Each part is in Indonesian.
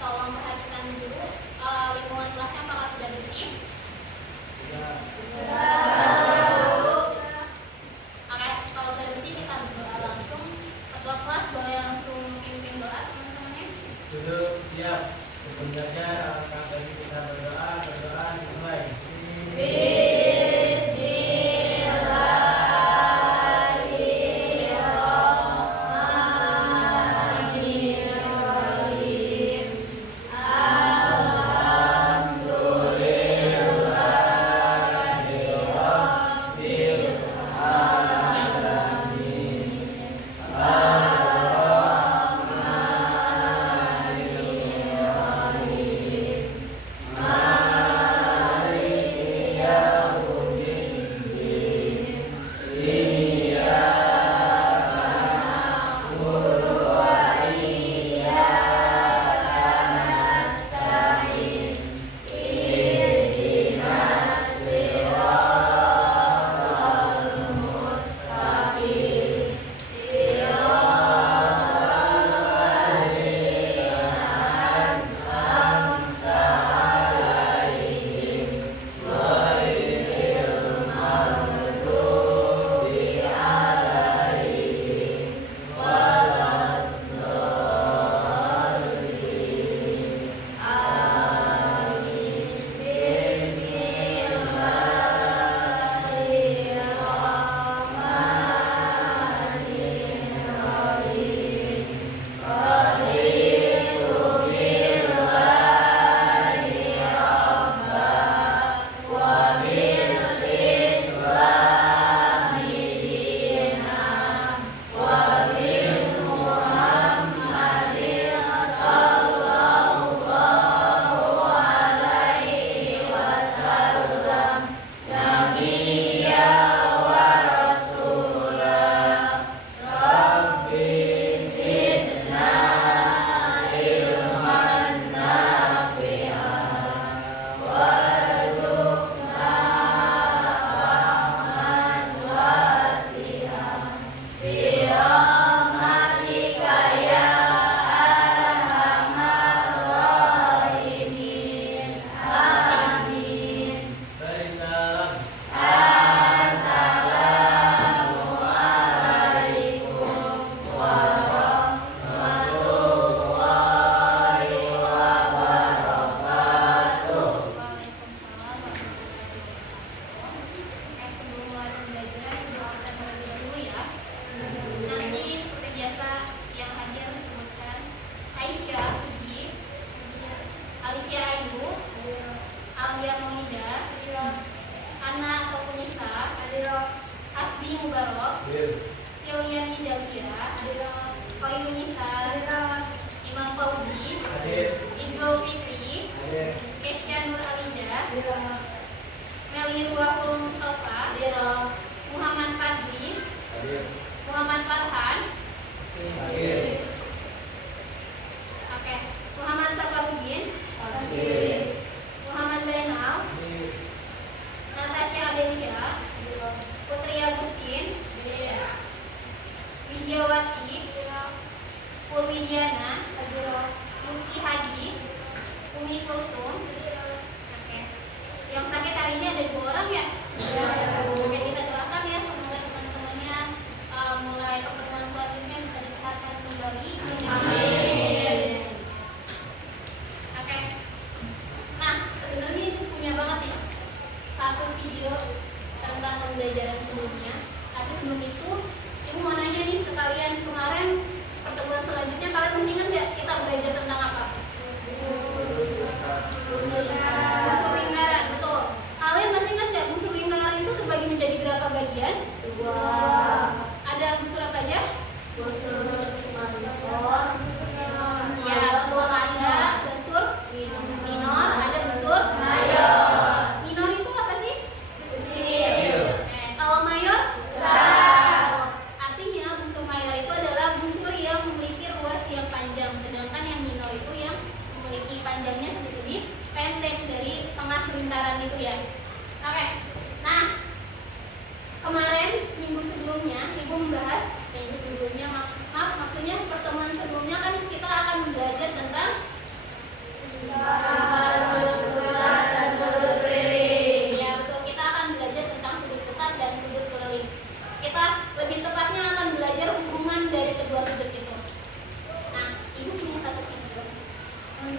tolong perhatikan dulu lingkungan kelasnya apakah sudah bersih? Oke, kalau sudah bersih kita berdoa langsung. Ketua kelas boleh langsung pimpin doa teman-temannya. Duduk siap. Sebenarnya alangkah baik kita berdoa dimulai.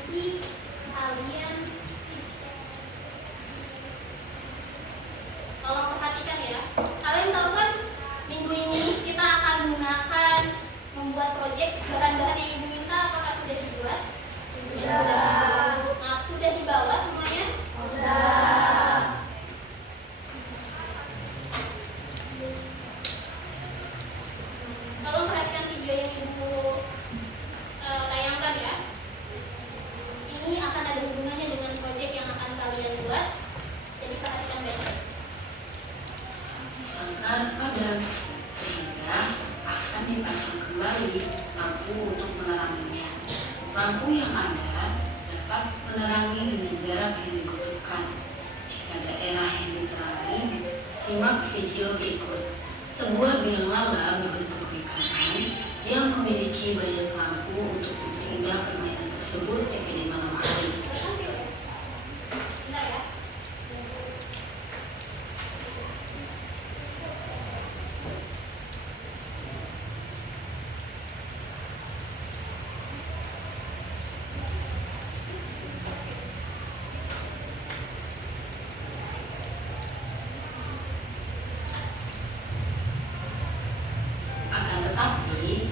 nanti kalian tolong perhatikan ya. Kalian tahu kan minggu ini kita akan menggunakan membuat proyek. Bahan-bahan yang ibu minta apakah sudah dibuat? Sudah. Nah, sudah dibawa semuanya? Sudah. Tolong perhatikan video yang ibu tayangkan ya. Ini akan ada hubungannya dengan proyek yang akan kalian buat. Jadi perhatikan baik. Sangkar padam sehingga akan dipasang kembali lampu untuk meneranginya. Lampu yang ada dapat menerangi dengan jarak yang ditentukan. Jika daerah yang diterangi, simak video berikut. Sebuah biang lala berbentuk lingkaran yang memiliki banyak lampu untuk memperindah permainan tersebut jika di malam hari. Bentar ya. Akan tetapi,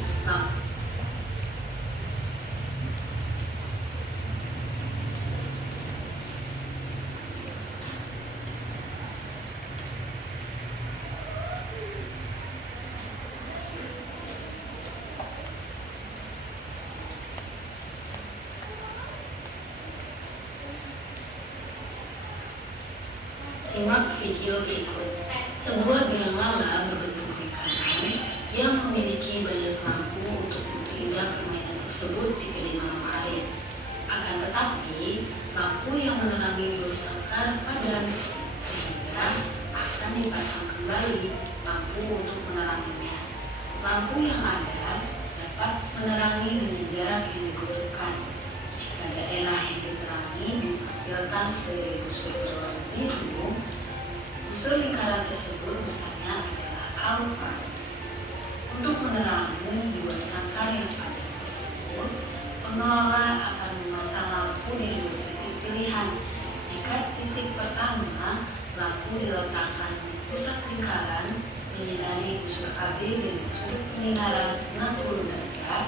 simak video berikut. Sebuah biang lala berbentuk lingkaran yang memiliki banyak lampu untuk memperindah permainan tersebut jika di malam hari. Akan tetapi, lampu yang menerangi dua sangkar padam sehingga akan dipasang kembali lampu untuk meneranginya. Lampu yang ada dapat menerangi dengan jarak yang ditentukan. Jika daerah yang diterangi ditampilkan sebagai busur berwarna biru, busur lingkaran tersebut besarnya adalah alfa. Untuk menerangi dua sangkar yang ada tersebut, pengelola akan memasang lampu di dua titik pilihan. Jika titik pertama lampu diletakkan di pusat lingkaran menyinari busur AB dengan sudut penyinaran 60 derajat,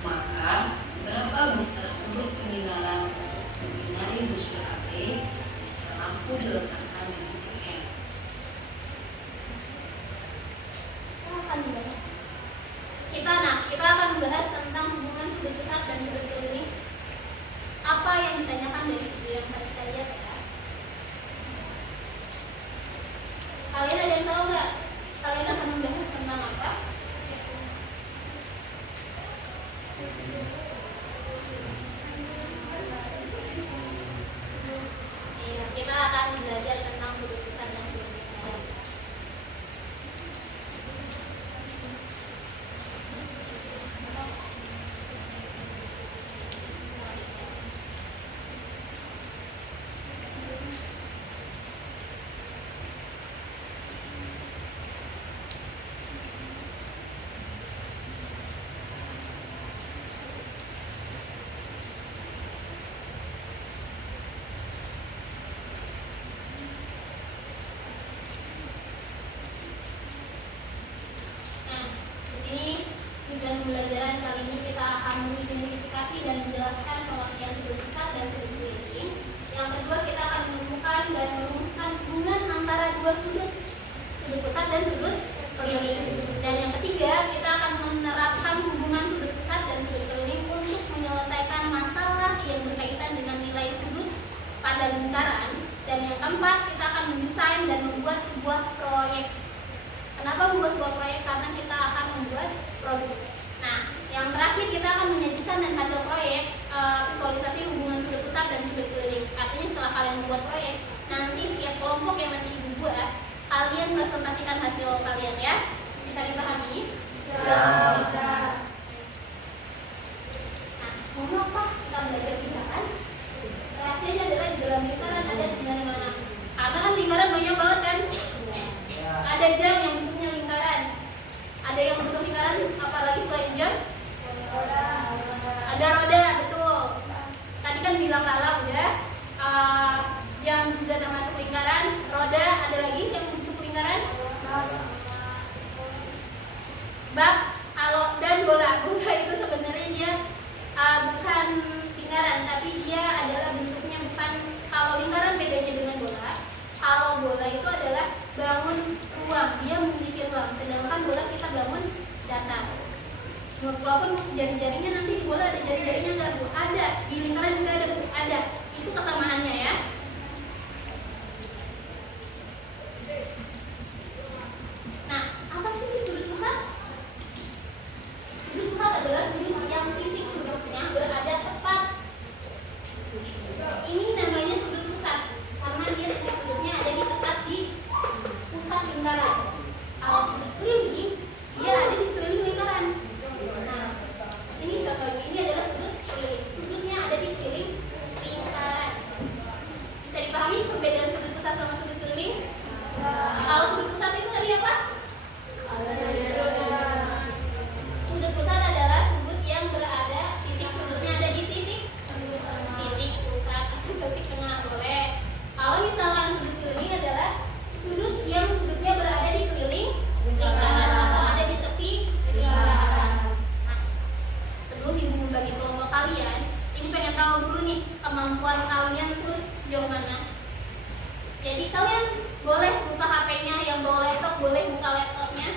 maka berapa besar sudut penyinaran menyinari busur AB jika lampu diletakkan di titik M? Kita akan membahas tentang hubungan sudut pusat dan sudut keliling. Apa yang ditanyakan dari video yang tadi kita lihat ya? Kalian ada yang tahu nggak? Kalian akan membahas tentang apa? Kita akan belajar tentang sudut pusat dan sudut keliling. Pembelajaran kali ini kita akan mengidentifikasi dan menjelaskan pengertian sudut pusat dan sudut keliling. Yang kedua, kita akan menemukan dan merumuskan hubungan antara dua sudut pusat dan sudut keliling. Dan yang ketiga, kita akan menerapkan hubungan sudut pusat dan sudut keliling untuk menyelesaikan masalah yang berkaitan dengan nilai sudut pada lingkaran. Dan yang keempat, kita akan mendesain dan membuat sebuah proyek. Kenapa membuat sebuah proyek? Karena kita akan membuat produk. Nah, yang terakhir kita akan menyajikan dan hasil proyek visualisasi hubungan sudut pusat dan sudut keliling. Artinya setelah kalian membuat proyek, nanti setiap kelompok yang nanti ibu buat, kalian presentasikan hasil kalian ya. Bisa dipahami? Bisa. Nah, mau apa kita belajar lingkaran? Rahasianya adalah di dalam lingkaran ada dari mana? Karena kan lingkaran banyak banget kan? Ada jam yang bentuknya lingkaran. Ada yang bentuk lingkaran apalagi selain jam? Ada roda, betul. Tadi kan bilang lala udah. Yang juga termasuk lingkaran, roda, ada lagi yang masuk lingkaran? Bak, kalau dan bola. Bola itu sebenarnya dia bukan lingkaran, tapi dia adalah bentuknya bukan. Kalau lingkaran bedanya dengan bola. Kalau bola itu adalah bangun ruang, dia memiliki ruang. Sedangkan bola kita bangun datar. Walaupun jari-jarinya nanti di bola ada jari-jarinya nggak Bu? Ada. Di lingkaran juga ada Bu? Ada. Itu kesamaannya ya. Nah, apa sih sudut pusat? Sudut pusat adalah sudut yang titik sudutnya berada tepat. Ini namanya sudut pusat karena dia titik sudutnya ada di tepat di pusat lingkaran. Kalau sudut keliling, dia ada di keliling lingkaran. Nah, ini contohnya, ini adalah sudut keliling. Sudutnya ada di keliling lingkaran. Bisa dipahami perbedaan sudut pusat sama sudut keliling? Kalau sudut pusat itu tadi apa? Sudut pusat adalah sudut yang berada, titik sudutnya ada di titik pusat, titik tengah boleh. Kalau misalkan sudut keliling adalah sudut yang sudutnya berada di keliling lingkaran atau ada di tepi lingkaran. Nah, sebelum ibu membagi kelompok kalian, ibu pengen tahu dulu nih kemampuan kalian tuh sejauh mana. Jadi kalian boleh buka HP-nya, yang bawa laptop boleh buka laptopnya.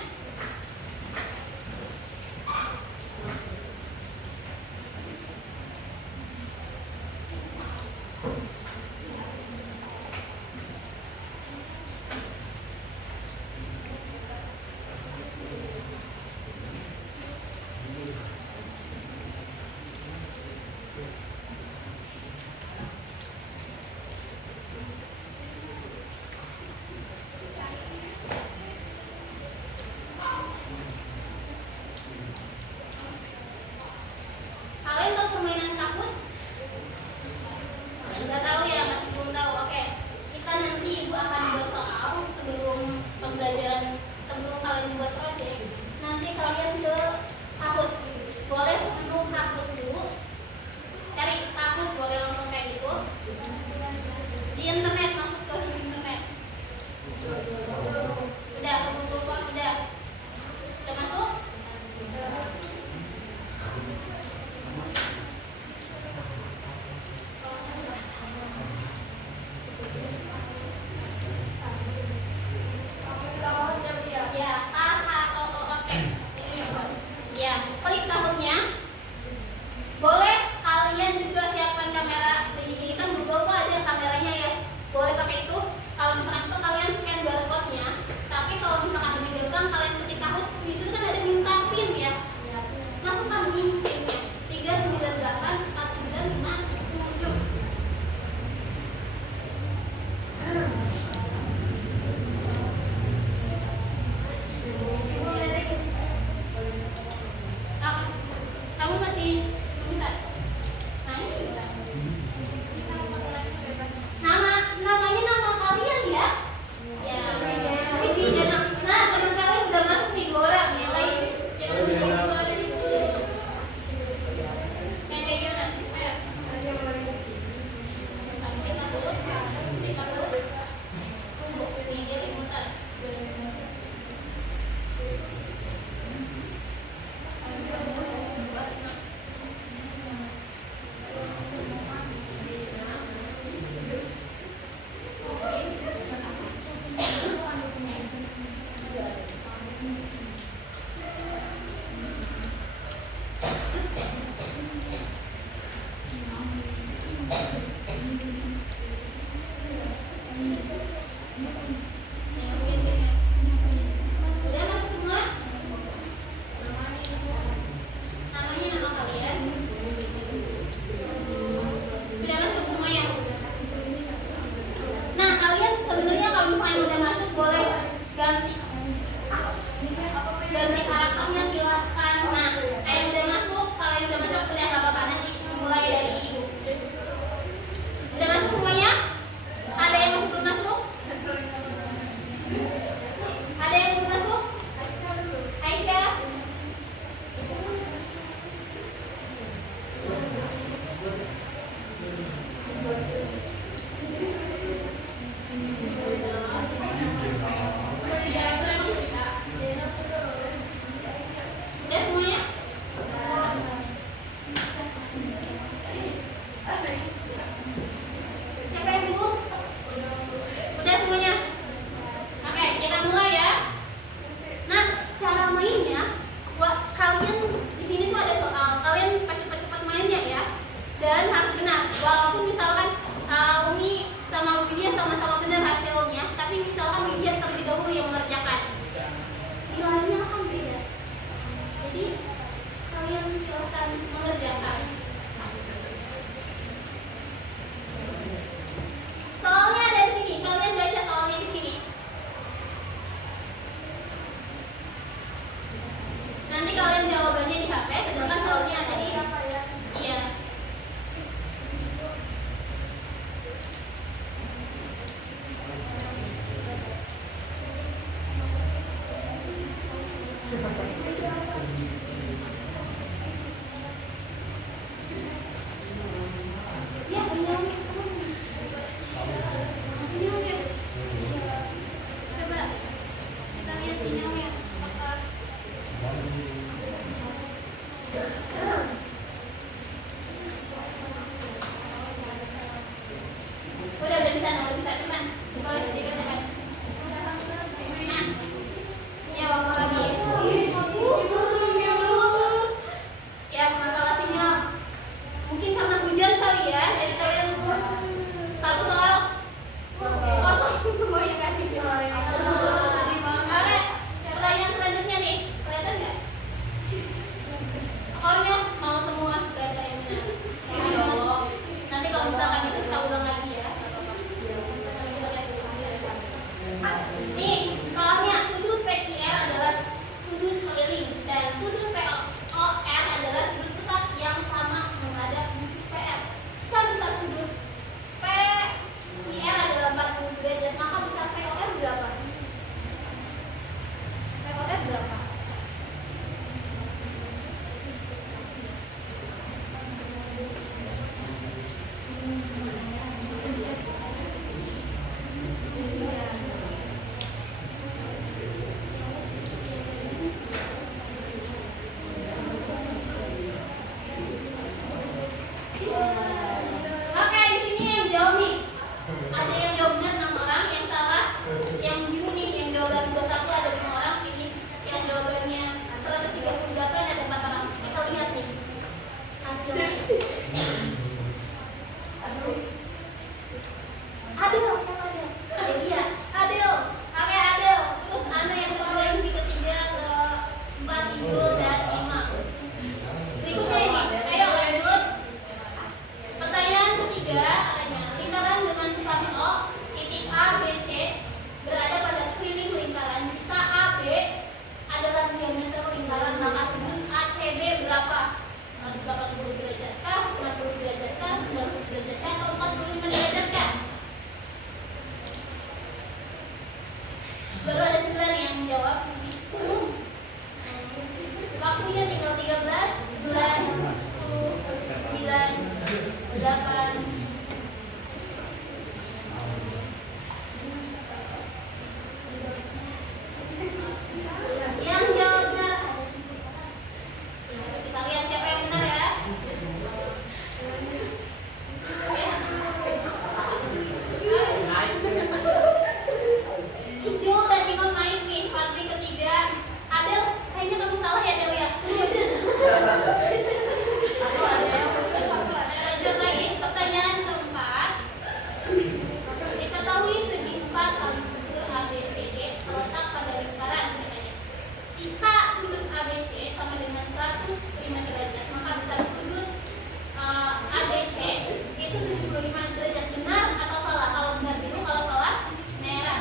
45 derajat. Benar atau salah? Kalau benar biru, kalau salah merah.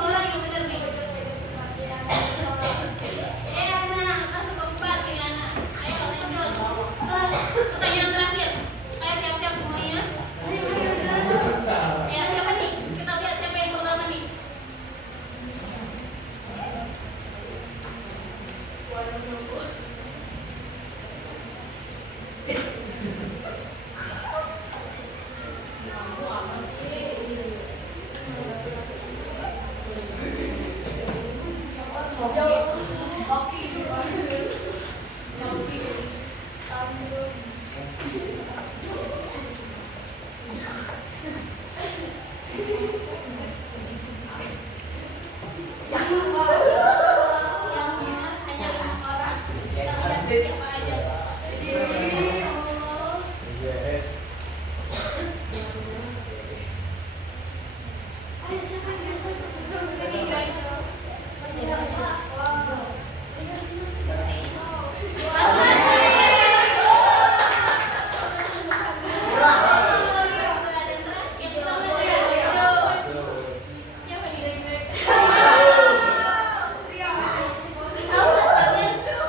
Orang yang benar nih. Ana, masuk keempat nih Ana. Ayo lanjut. Pertanyaan terakhir. Ayo siap-siap semuanya. Ya, siapa nih? Kita lihat siapa yang pertama nih. Yang hanya 5 orang. Kita lihat siapa aja. Ayo siapa yang satu? Ini guys.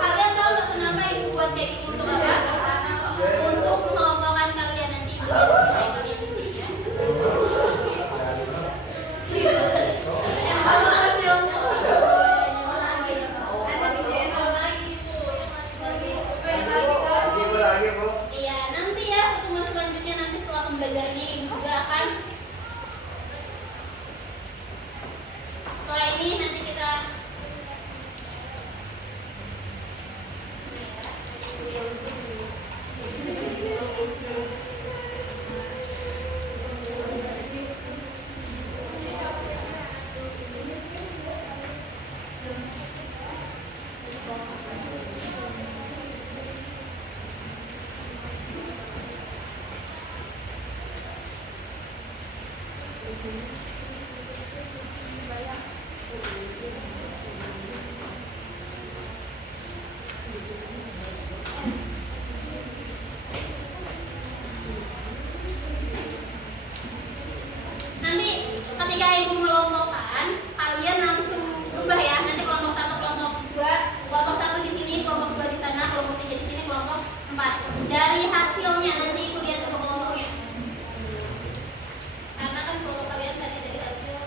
Kalian tahu nggak kenapa ibu buat kayak gitu untuk apa? Untuk mengelompokkan kalian nanti ibu jadi nilai kalian di sini ya. Iya, nanti ya pertemuan selanjutnya nanti setelah pembelajarannya ibu juga akan setelah ini nanti kita nanti ketika ibu melompokkan kalian langsung berubah ya. Nanti kelompok 1, kelompok 2, kelompok 1 di sini, kelompok 2 di sana, kelompok 3 di sini, kelompok 4. Dari hasilnya nanti ibu lihat untuk kelompoknya. Karena kan kalau kalian tadi dari hasil ya.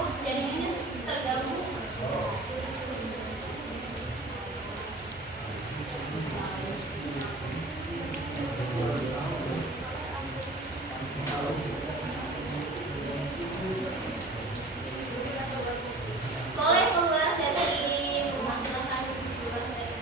Oh, jadinya tergabung. Boleh keluar dari rumah, silakan keluar dari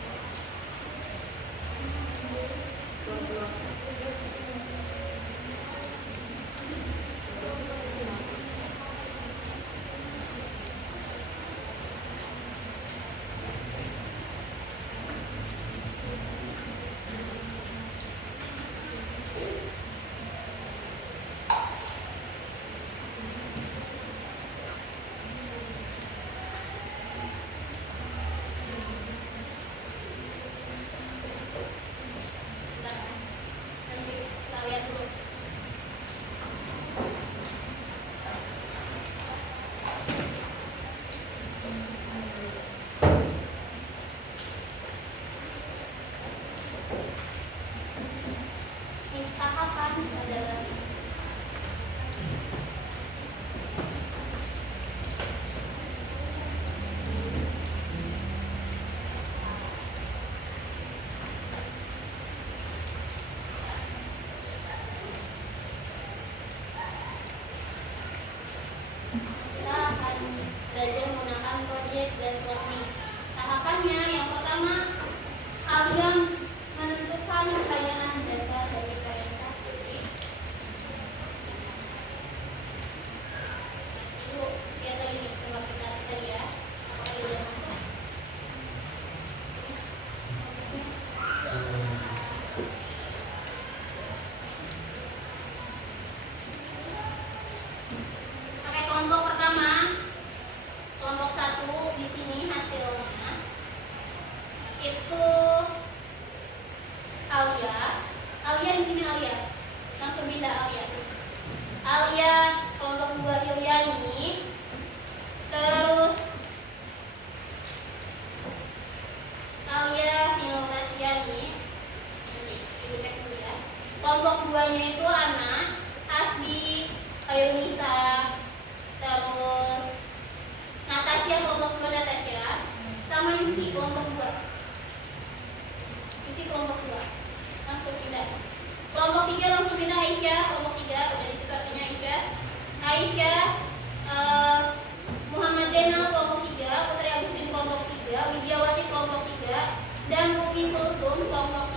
itu Alia. Alia di sini Alia. Langsung pindah Alia. Alia kelompok 2 Hilyani. Terus Alia Hilyani. Ini cek dulu ya. Kelompok 2-nya itu Ana, Hasbi, Ayunisa, terus Natasha kelompok 2 Natasha, sama Yuki kelompok 2. Yuki kelompok 2. Langsung pindah. Kelompok 3 langsung pindah Aisyah, kelompok 3 udah disitu artinya Aisyah. Aisyah, Muhammad Zainal kelompok 3, Putri Agustin kelompok 3, Widiawati kelompok 3, dan Umi Kulsum kelompok 3.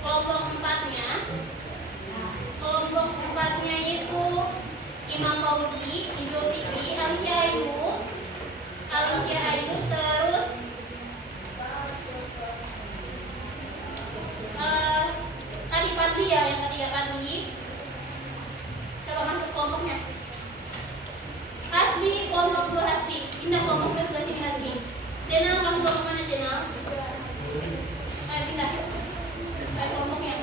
Kelompok 4-nya itu Imam Fauzi, Idul Fikri, Alicia Ayu, terus tadi Fadli ya, yang ketiga Fadli. Coba masuk kelompoknya. Hasbi, kelompok 2 Hasbi. Pindah kelompok ke sebelah sini Hasbi. Jenal, kamu kelompok mana Jenal? Ayo pindah. Ayo kelompoknya.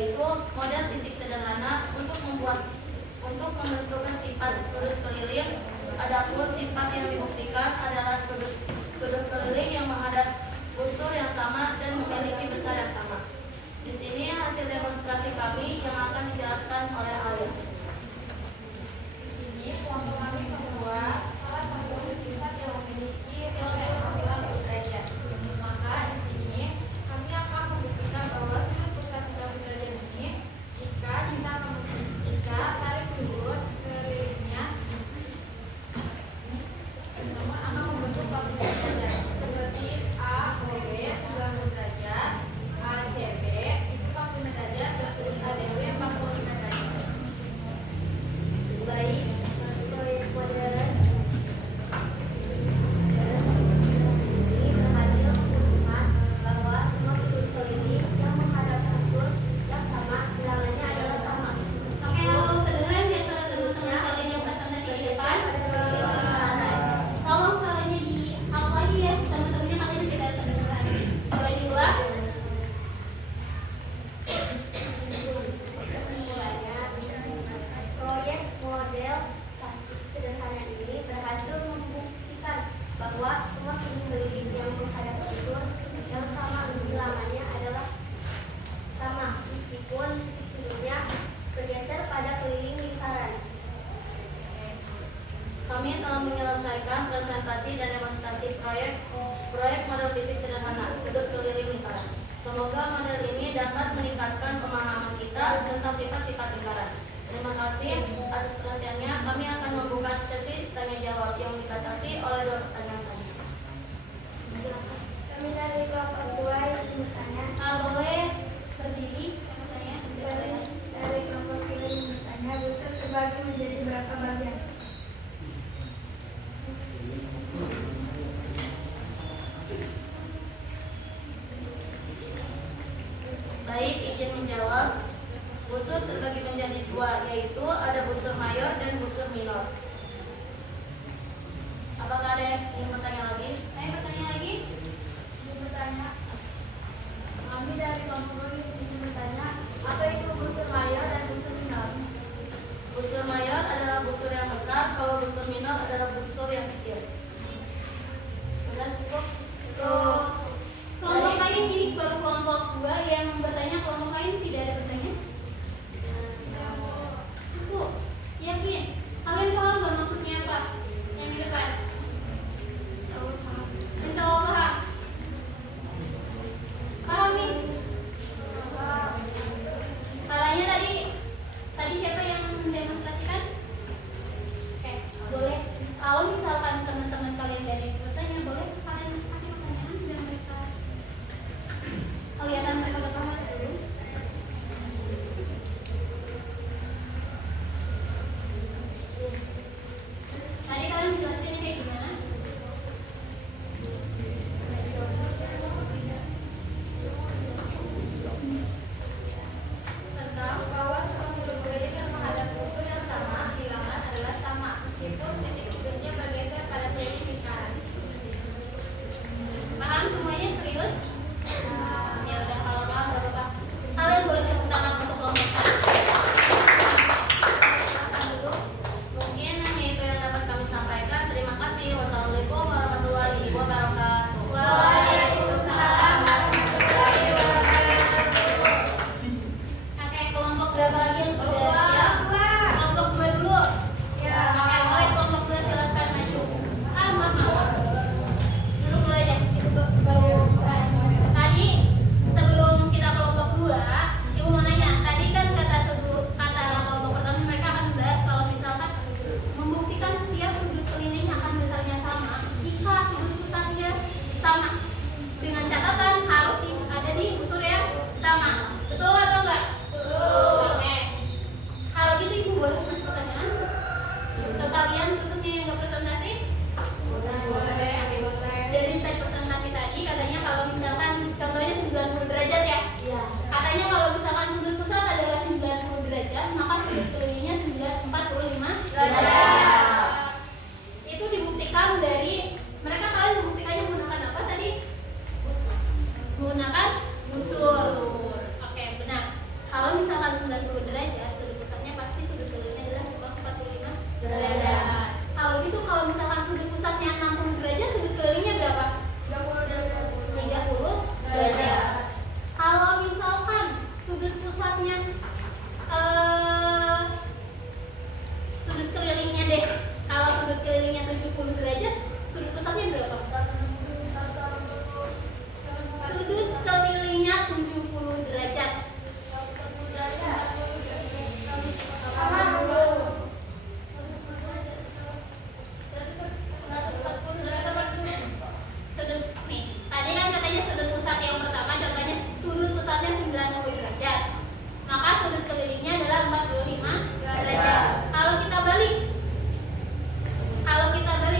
yaitu model fisik sederhana untuk membentukkan sifat sudut keliling. Adapun sifat yang dibuktikan adalah sudut keliling yang menghadap busur yang sama dan memiliki besar yang sama. Di sini hasil demonstrasi kami yang akan dijelaskan oleh Alia. Di sini kelompok kami membuat salah satu lukisan yang memiliki relasi 90 derajat. Maka di sini kami akan membuktikan bahwa sudut pusat 90 derajat ini jika tarik sudut kelilingnya akan membentuk 40 derajat. Seperti AOB 90 derajat, ACB itu 45 derajat, dan sudut ADW 45 derajat. Baik, proyek modern ini berhasil membuktikan bahwa semua sudut keliling yang menghadap busur yang sama bilangannya adalah sama. Oke, lalu kedengeran ya salah teman-teman kalian yang presentasi di depan? Tolong suaranya di up lagi ya, teman-temannya kalian tidak kedengeran. Boleh diulang? Kesimpulannya, proyek model plastik sederhana ini berhasil membuktikan bahwa semua sudut keliling yang menghadap busur yang sama bilangannya adalah sama, meskipun titik sudutnya bergeser pada keliling lingkaran. Kami telah menyelesaikan presentasi dan demonstrasi proyek model fisik sederhana sudut keliling lingkaran. Semoga model ini dapat meningkatkan pemahaman kita tentang sifat-sifat lingkaran. Terima kasih atas perhatiannya. Kami akan membuka sesi tanya jawab yang dibatasi oleh 2 pertanyaan saja. Kami dari kelompok 2 yang bertanya. Boleh berdiri yang bertanya. Dari kelompok 3 yang bertanya, busur terbagi menjadi berapa bagian? Baik, izin menjawab. Busur terbagi menjadi 2, yaitu ada busur mayor dan busur minor. Apakah ada yang ingin bertanya lagi? Saya bertanya lagi. Bertanya. Kami dari kelompok 2 yang bertanya, apa itu busur mayor dan busur minor? Busur mayor adalah busur yang besar, kalau busur minor adalah busur yang kecil. Sudah cukup? Kelompok lain ini baru kelompok 2 yang bertanya, kelompok lain tidak ada bertanya. Cukup. Yakin? Kalian paham nggak maksudnya apa? Yang di depan. Insya Allah paham. Paham nih? Salahnya tadi siapa yang mendemonstrasikan? Oke, boleh. Kalau misalkan teman-teman kalian dari bertanya, boleh kalian kasih pertanyaan dan mereka kelihatan mereka bertanya dulu. Tadi kalian jelasinnya kayak gimana? Tentang bahwa semua sudut keliling yang menghadap busur yang sama bilangan adalah sama, meskipun titik sudutnya bergeser pada keliling lingkaran. Paham semuanya? Serius? Ya udah, kalau paham gak apa-apa. Kalian boleh tepuk tangan untuk kelompok dulu. Mungkin hanya itu yang dapat kami sampaikan. Terima kasih. Wassalamualaikum warahmatullahi wabarakatuh. Waalaikumsalam warahmatullahi wabarakatuh. Oke, kelompok berapa lagi yang sudah siap? Kelompok 2 dulu. Ya. Oke, boleh kelompok 2 silakan maju. Maaf. Duduk dulu aja. Itu baru tadi sebelum kita kelompok 2, Ibu mau nanya. Tadi kan kata kelompok pertama mereka akan membahas kalau misalkan membuktikan setiap sudut keliling akan besarnya sama jika sudut pusatnya sama. Dengan catatan harus ada di busur yang sama. Betul atau enggak? Betul. Oke. 90 derajat, sudut pusatnya pasti sudut kelilingnya adalah 45 derajat. Kalau gitu kalau misalkan sudut pusatnya 60 derajat, sudut kelilingnya berapa? 30 derajat. Kalau misalkan sudut pusatnya sudut kelilingnya deh, kalau sudut kelilingnya 70 derajat, sudut pusatnya berapa? Sudut kelilingnya 70 derajat. Sudut nih, tadi kan katanya sudut pusat yang pertama contohnya sudut pusatnya 90 derajat. Maka sudut kelilingnya adalah 45 derajat. Kalau kita balik,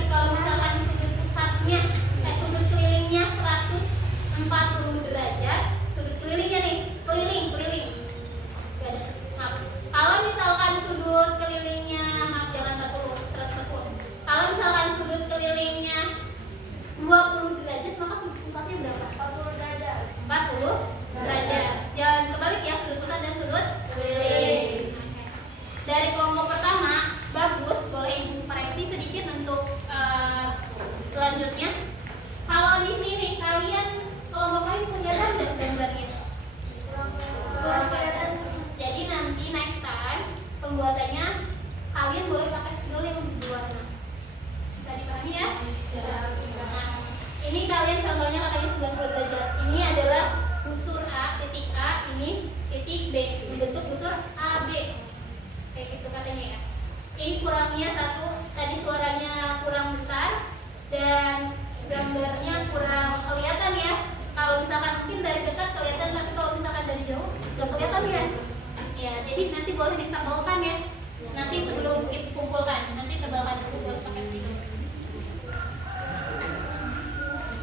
kalau misalkan sudut pusatnya sudut kelilingnya 140 derajat, sudut kelilingnya nih, keliling. Maaf. Kalau misalkan sudut kelilingnya, maaf jangan 40, 140. Kalau misalkan sudut kelilingnya 20 derajat, maka sudut pusatnya berapa? 40 derajat. 40 derajat. Jangan kebalik ya, sudut pusat dan sudut keliling. Dari kelompok pertama, bagus, boleh Ibu koreksi sedikit untuk selanjutnya. Kalau di sini kalian kelompok lain kelihatan nggak gambarnya? Kelihatan. Jadi nanti next time pembuatannya kalian boleh pakai spidol yang berwarna. Bisa dipahami ya? Nah, ini kalian contohnya katanya 90 derajat. Ini adalah busur A, titik A, ini titik B, membentuk busur AB. Kayak gitu katanya ya. Ini kurangnya satu, tadi suaranya kurang besar dan gambarnya kurang kelihatan ya. Kalau misalkan mungkin dari dekat kelihatan, tapi kalau misalkan dari jauh nggak kelihatan ya. Ya, jadi nanti boleh ditebalkan ya. Nanti sebelum kita kumpulkan, nanti tebalkan dulu pakai spidol.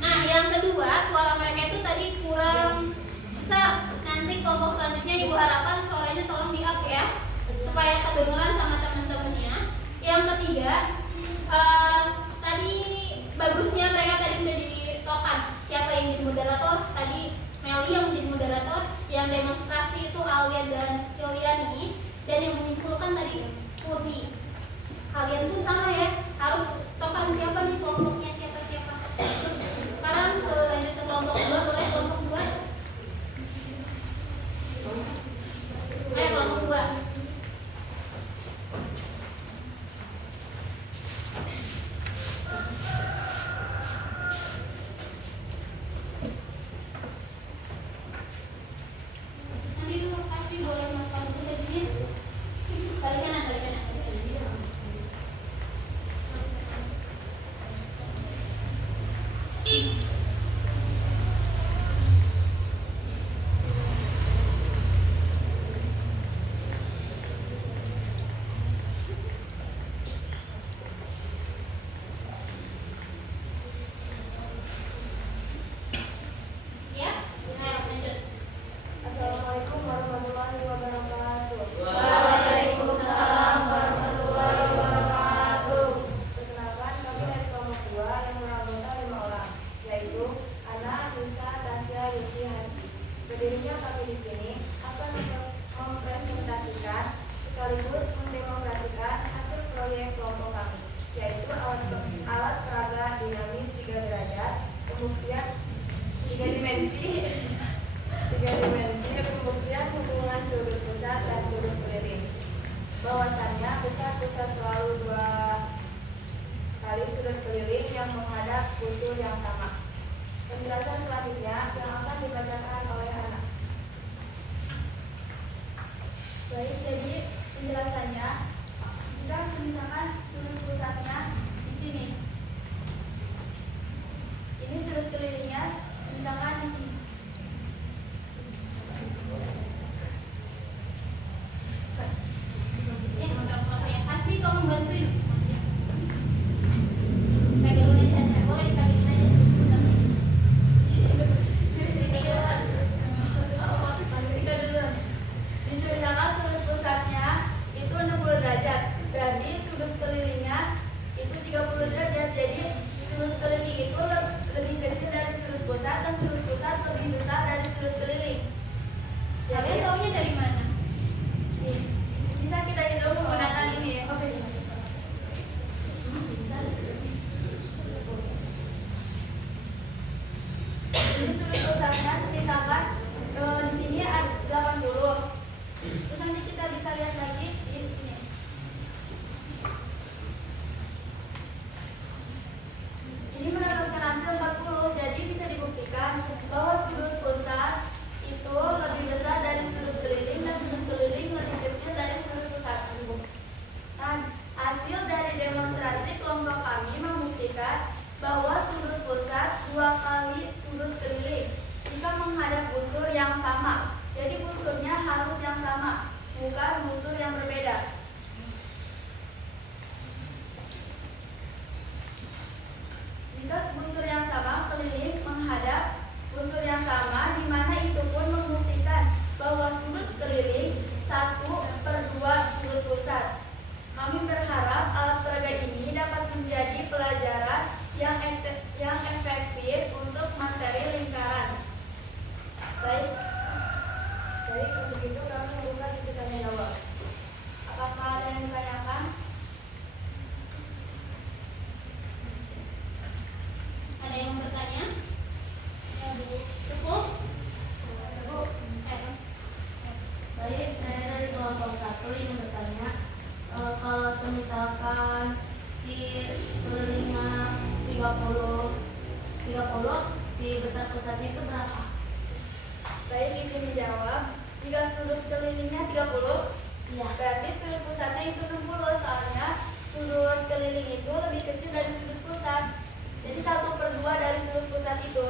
Nah, yang kedua, suara mereka itu tadi kurang besar. Nanti kelompok selanjutnya Ibu harapkan suaranya tolong di-up ya, supaya kedengaran sama teman-temannya. Yang ketiga, tadi bagusnya mereka tadi udah ditokan. Siapa yang jadi moderator? Tadi Meli yang jadi moderator, yang demonstrasi itu Alia dan Yuliani, dan yang menyimpulkan tadi Purni. Kalian pun sama ya, harus tokan siapa nih kelompoknya, siapa. Sekarang lanjut ke kelompok 2, boleh kelompok 2? Ayo kelompok 2. Nanti dulu pasti boleh masukkan dulu tadi. Balik kanan. Ya, ayo lanjut. Assalamualaikum warahmatullahi wabarakatuh. Waalaikumsalam warahmatullahi wabarakatuh. Perkenalkan, kami dari kelompok 2 yang beranggota 5 orang, yaitu Ana, Nisa, Tasya, Yuki, Hasbi. Berdirinya kami di sini akan mempresentasikan sekaligus mendemonstrasikan hasil proyek kelompok kami, yaitu alat peraga dinamis 3 derajat, pembuktian 3 dimensi, pembuktian hubungan sudut pusat dan sudut keliling. Bahwasannya pusat selalu 2 kali sudut keliling yang menghadap busur yang sama. Penjelasan selanjutnya yang akan dibacakan oleh anak. Baik, jadi penjelasannya, jika misalkan sudut pusatnya di sini, ini sudut kelilingnya misalkan di sini. Hasbi, kamu bantuin. Pegang aja, boleh dipegang aja. Misalkan sudut pusatnya itu bukan busur yang berbeda. Jika busur yang sama keliling menghadap busur yang sama, di mana itu pun membuktikan bahwa sudut keliling 1/2 sudut pusat. Kami berharap alat peraga ini dapat menjadi pelajaran yang efektif untuk materi lingkaran. Baik, untuk itu kami membuka sesi tanya jawab. Apakah ada yang ditanyakan? Ada yang mau bertanya? Ya, Bu. Cukup? Bu. Baik, saya dari kelompok 1 ingin bertanya, kalau semisalkan si kelilingnya 30, si besar pusatnya itu berapa? Baik, izin menjawab. Jika sudut kelilingnya 30, Iya. berarti sudut pusatnya itu 60, soalnya sudut keliling itu lebih kecil dari sudut pusat. Jadi 1/2 dari sudut pusat itu.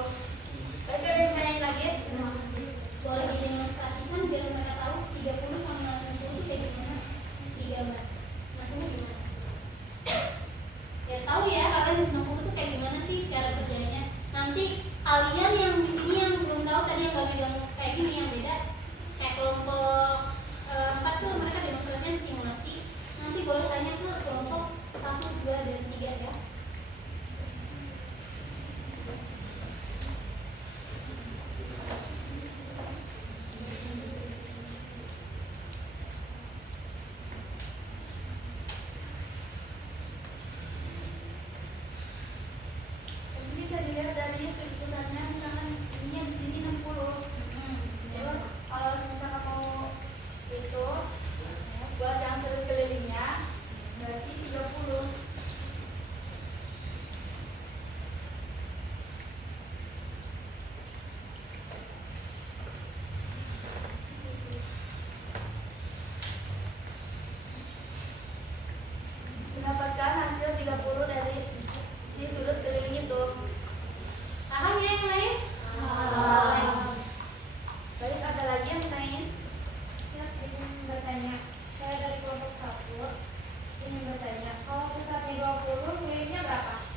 Baik, ada yang tanyain lagi? Terima kasih. Boleh didemonstrasikan biar mereka tahu 30 sama 60 itu kayak gimana? Digambar. Maksudnya gimana? Ya tahu ya, kalian 60 itu kayak gimana sih cara kerjanya? Nanti kalian yang di sini yang belum tahu tadi yang gak megang kayak gini yang beda, kayak kelompok 4 tuh mereka demonstrasinya simulasi. Nanti boleh tanya ke kelompok 1, 2, dan 3 ya. Bisa dilihat dari sudut pusatnya, misalkan ininya di sini 60. Terus kalau misalkan mau itu buat yang sudut kelilingnya berarti 30. Mendapatkan hasil 30 dari si sudut keliling itu. Paham ya yang lain? Baik, ada lagi yang ditanyain? Ya, ingin bertanya. Saya dari kelompok 1 ingin bertanya, kalau pusatnya 20, kelilingnya berapa?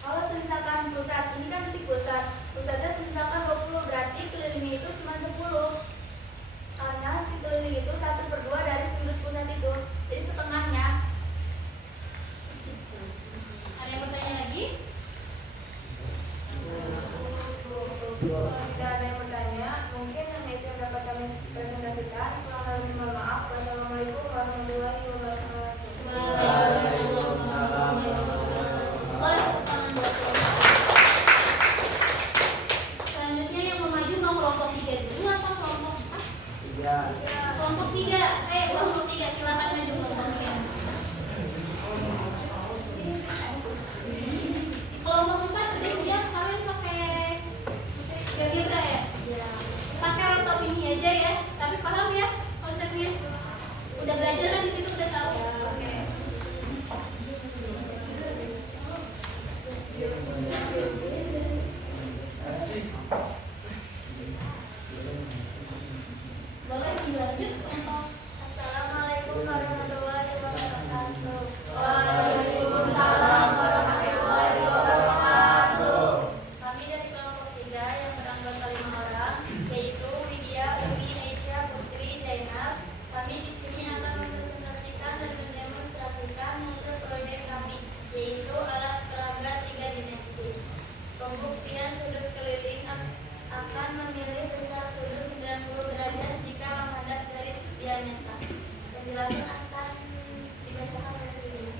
Kalau misalkan pusat, ini kan titik pusat. Pusatnya misalkan 20, berarti kelilingnya itu cuma 10. Karena si keliling itu 1/2 dari sudut pusat itu. Jadi setengahnya. Ada yang bertanya lagi? Jika ada yang bertanya, mungkin hanya itu yang dapat kami presentasikan. Kurang lebih mohon maaf. Wassalamualaikum warahmatullahi wabarakatuh. Waalaikumsalam. Boleh tepuk tangan buat kelompok. Selanjutnya yang mau maju mau kelompok 3 dulu atau kelompok 4? Iya. Kelompok 3, kelompok 3 silakan maju kelompok 3. Kelompok 4 udah siap, kalian pakai GeoGebra ya? Iya. Pakai laptop ini aja ya, tapi paham ya konsepnya? Udah belajar kan di situ udah tahu? Oke. Asik. Boleh dilanjut kelompok. Assalamualaikum warahmatullahi wabarakatuh. Waalaikumsalam warahmatullahi wabarakatuh. Kami dari kelompok 3 yang beranggota 5 orang, yaitu Widya, Umi, Aisyah, Putri, Zainal. Kami di sini akan mempresentasikan dan mendemonstrasikan hasil proyek kami, yaitu alat peraga 3 dimensi. Pembuktian sudut keliling akan memilih besar sudut 90 derajat jika menghadap garis diameter. Penjelasan akan dibacakan oleh sini.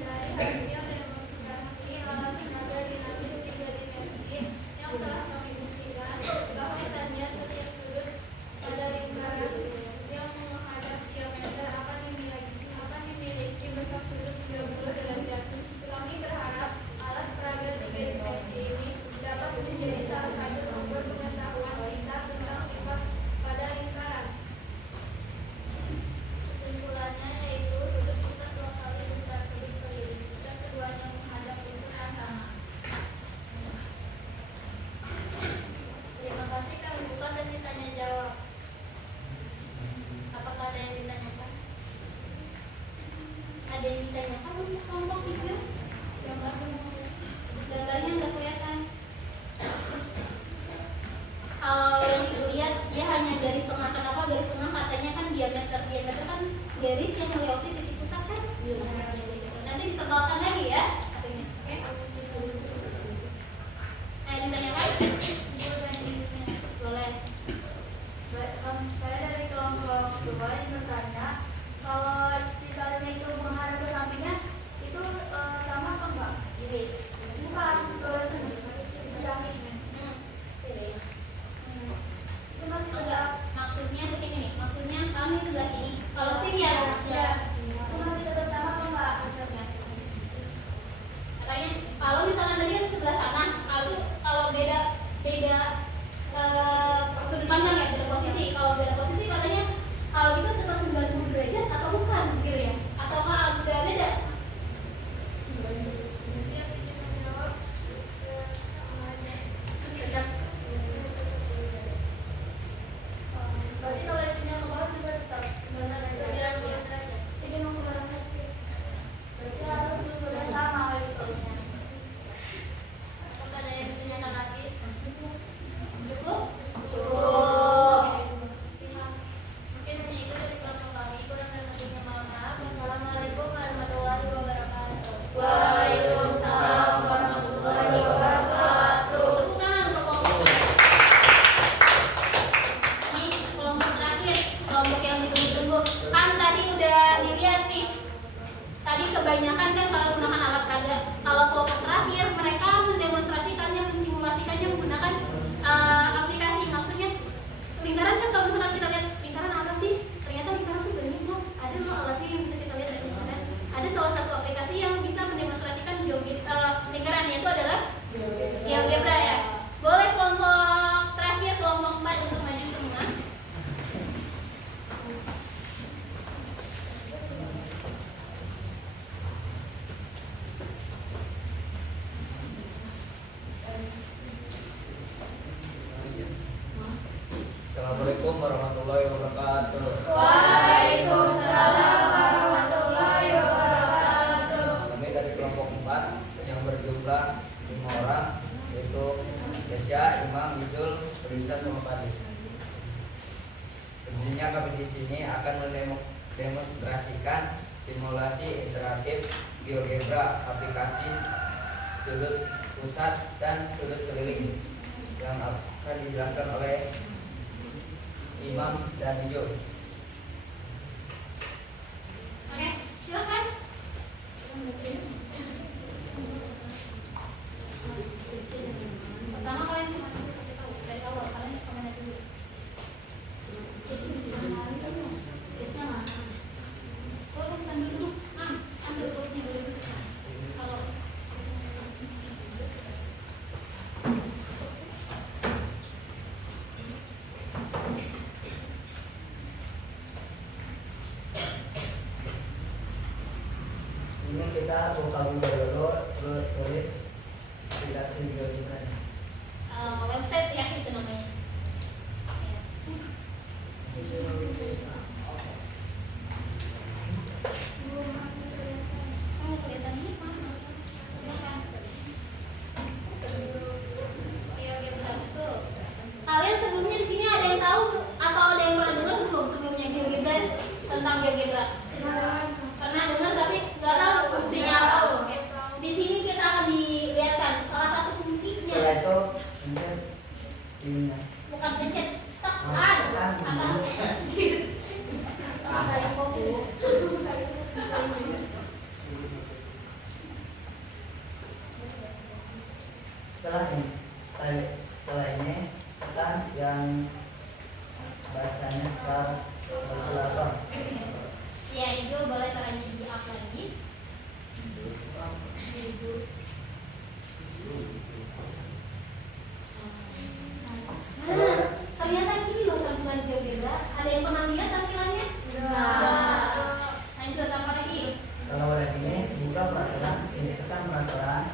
Dari hasil demonstrasi alat peraga dinamis 3 dimensi yang telah kami buktikan, bahwasannya setiap sudut pada lingkaran yang menghadap diameter akan dimiliki besar sudut 90 derajat. Kami berharap alat peraga 3 dimensi ini dapat menjadi salah satu sumber pengetahuan kita tentang sifat pada lingkaran. Kesimpulannya yaitu sudut pusat 2 kali besar ditanyakan untuk kelompok hijau? Gambarnya nggak kelihatan. Kalau yang dilihat dia hanya garis tengah. Kenapa garis tengah? Katanya kan diameter kan garis yang melewati titik pusat kan? Nanti ditebalkan lagi ya katanya. Oke? Ditanyakan? Boleh. Saya dari kelompok 2 yang bertanya, kalau si talinya itu menghadap ke sampingnya, itu sama apa enggak? Jadi, Bukan, sini. sini. Itu masih Enggak, tegak. maksudnya begini nih. Maksudnya kami sebelah sini. Kalau sini ya, Ya. Itu masih tetap sama apa enggak hasilnya? katanya kalau misalkan tadi kan sebelah sana, kalau beda sudut pandang ya, beda posisi. Kalau beda posisi katanya kalau itu tetap 90 derajat atau bukan gitu ya? Atau udah beda? Sejak Berarti kalau itunya ke bawah juga tetap 90 derajat. jadi mau ke barang plastik. Berarti harus susunnya sama kayak gitu. Apakah ada yang ditanyakan lagi? Cukup? Cukup. Mungkin hanya itu dari kelompok kami. Kurang dan lebihnya mohon maaf. Wassalamualaikum warahmatullahi wabarakatuh. Waalaikumsalam warahmatullahi wabarakatuh. Tepuk tangan untuk kelompok. Ini kelompok terakhir, kelompok yang ditunggu-tunggu. Kan tadi udah dilihat nih. Tadi kebanyakan kan kalau menggunakan alat peraga. Kalau kelompok terakhir mereka mendemonstrasikannya, mensimulasikannya menggunakan aplikasi. Maksudnya lingkaran kan kalau misalkan kita lihat lingkaran apa sih? Ternyata lingkaran itu banyak loh. Ada loh alatnya yang bisa kita lihat dari lingkaran. Ada salah satu aplikasi yang bisa mendemonstrasikan lingkaran, yaitu adalah GeoGebra ya. Boleh kelompok terakhir, kelompok 4 untuk maju semua. Assalamualaikum warahmatullahi wabarakatuh. Waalaikumsalam warahmatullahi wabarakatuh. Kami dari kelompok 4 yang berjumlah 5 orang, yaitu Desya, Imam, Ijul, Risa, sama Padi. Sebelumnya kami di sini akan mendemonstrasikan simulasi interaktif GeoGebra aplikasi sudut pusat dan sudut keliling yang akan dijelaskan oleh Imam dan Ijul. Oke, silakan. Pertama kalian cuma kasih tahu dari awal kalian kemana dulu. Biasanya mana? Oh, bukan dulu. Ambil kurnya dulu. Kalau Ini kita buka dulu tulis aplikasi GeoGebra. website ya itu namanya. Oh, kelihatannya mana? Silakan. GeoGebra betul. Kalian sebelumnya di sini ada yang tahu atau ada yang pernah dengar belum sebelumnya GeoGebra, tentang GeoGebra? Pernah dengar tapi nggak tahu fungsinya apa. Di sini kita akan dilihatkan salah satu fungsinya. Setelah itu pencet ini. Bukan pencet tekan. Tekan. Apa yang fokus? Setelah ini tekan yang bacanya start apa? Ya, itu boleh caranya di up lagi. Nah, ternyata gini loh tampilan GeoGebra. Ada yang pernah lihat tampilannya? Enggak. Lanjut apa lagi? Kalau udah ini buka peraturan, ini tekan peraturan.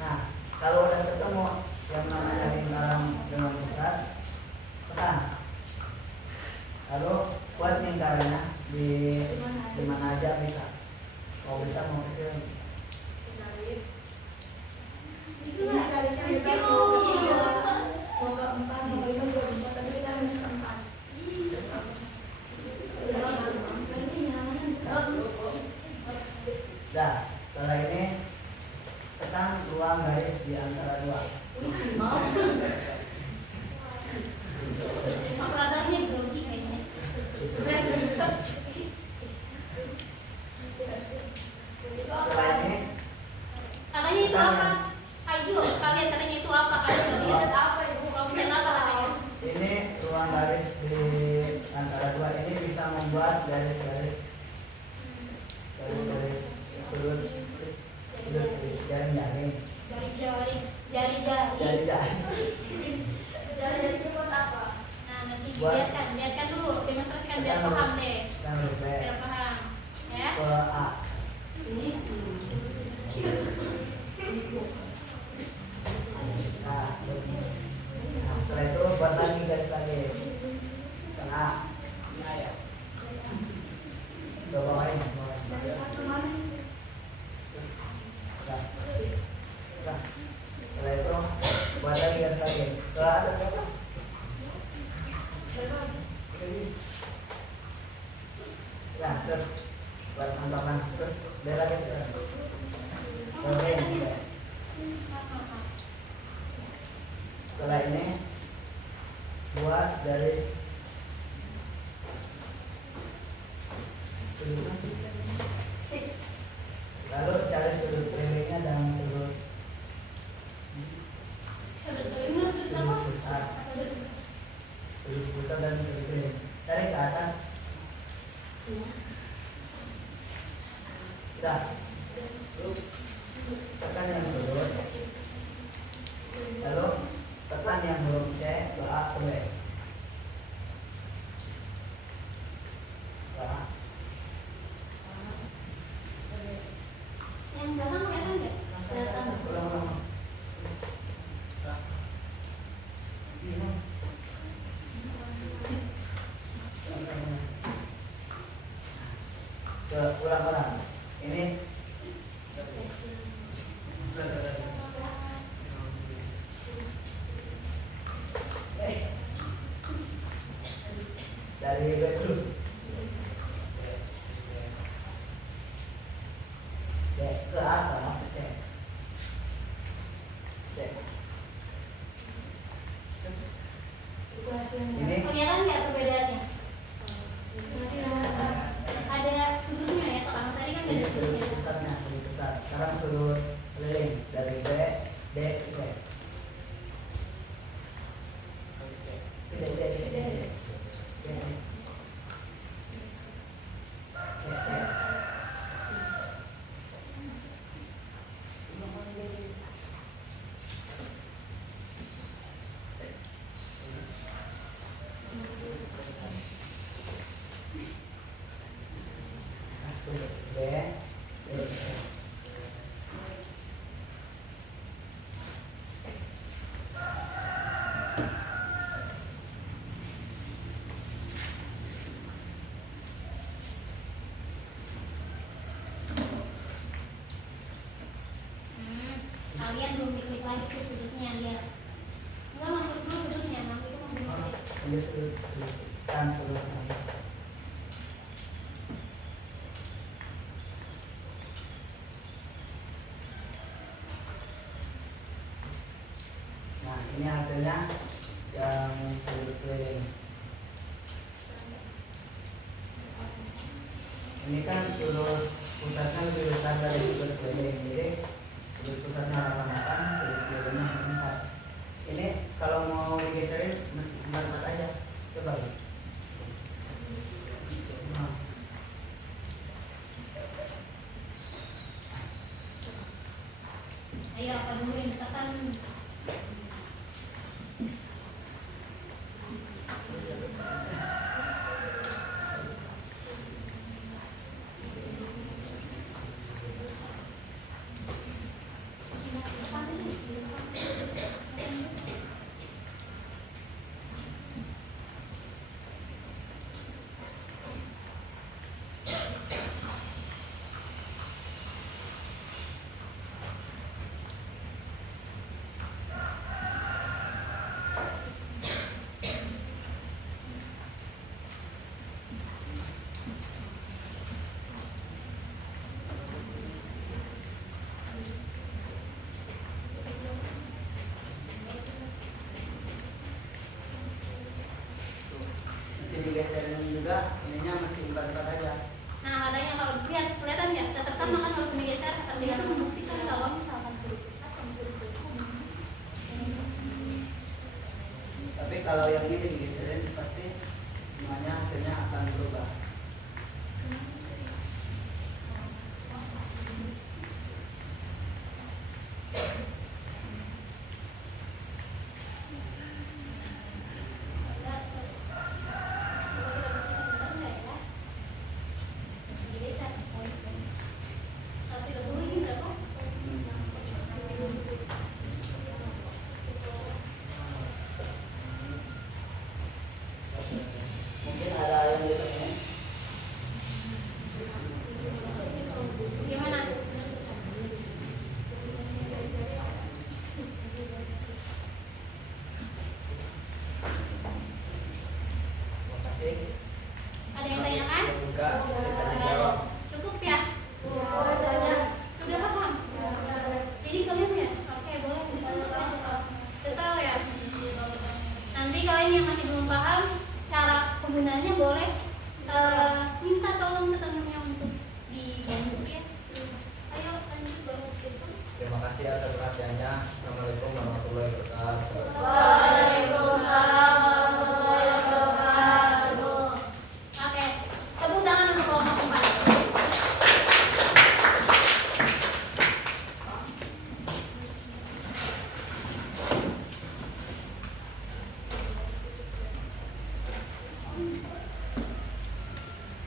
Nah, kalau udah ketemu yang namanya lingkaran dengan pusat, tekan. Lalu buat lingkarannya di mana aja bisa. Mau bisa mau kecil. Mau ke 4, mau ke 5 juga bisa, tapi kita hanya ke 4. Dah, setelah ini tekan ruang garis di antara dua. Makanya grogi kayaknya. Setelah ini Katanya itu apa? Ayo, kalian katanya itu apa? Kalian lihat apa ibu? Kamu lihat apa katanya? ini ruang garis di antara dua ini bisa membuat garis-garis sudut jaring-jaring. Jari-jari. Jari-jari itu buat apa? Nah, nanti lihatkan dulu, demonstrasikan biar paham deh. Dan rubek Biar paham. Ya. ke A. Nah, setelah itu buat lagi garis lagi ke A. Ke bawahin. Nah, setelah itu buat lagi garis lagi ke atas apa? Ya, terus buat tambahan terus bela gitu. Oke. Setelah ini buat garis lalu cari sudut kelilingnya dan sudut pusat dan sudut keliling. Cari ke atas. Dah. Tekan yang sudut. Lalu tekan yang huruf C ke A ke B. Ke A. Yang belakang kelihatan nggak? Kelihatan. Ulang-ulang. Ke ulang-ulang. Ini dari B dulu. B ke A ke C. C. Ini Kelihatan nggak perbedaannya? Ada sudutnya ya, kalau tadi kan nggak ini ada sudut sudutnya. pusatnya, sudut pusat. Sekarang sudut keliling dari B, D, ke C. D, D, D, D, D. D, D. C, C. B, D, C. Kalian belum diklik lagi tuh sudutnya lihat. Enggak masuk dulu sudutnya, nanti itu mau dimasukin. Ini sudut kan sudut. Nah, ini hasilnya yang sudut keliling. Ini kan sudut pusatnya lebih besar dari sudut keliling, jadi sudut pusatnya 8, sudut kelilingnya 4. Ini kalau mau digeserin mesti 4 aja. Coba. Nah. Ayo apa dulu yang ditekan? juga sesi tanya jawab. Cukup ya? Rasanya sudah paham? Jadi kalian ya? Oke, boleh dibantu aja. Betul ya? Nanti kalian yang masih belum paham cara penggunaannya boleh minta tolong ke temannya untuk dibantu ya. Ayo lanjut baru gitu. Terima kasih atas perhatiannya. Assalamualaikum warahmatullahi wabarakatuh. Waalaikumsalam warahmatullahi wabarakatuh. Oke, tepuk tangan untuk kelompok 4.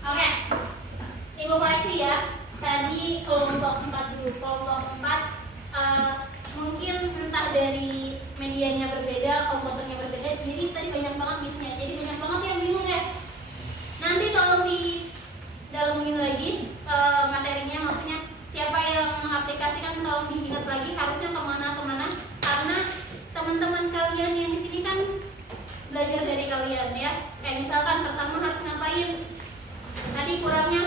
Oke, Ibu koreksi ya. Tadi kelompok 4 dulu. Kelompok 4 mungkin entah dari medianya berbeda, komputernya berbeda. Jadi tadi banyak banget missnya. Jadi banyak banget yang bingung ya. Nanti tolong didalemin lagi materinya, maksudnya siapa yang mengaplikasikan tolong diingat lagi harusnya kemana. Karena teman-teman kalian yang di sini kan belajar dari kalian ya. Kayak misalkan pertama harus ngapain. Tadi kurangnya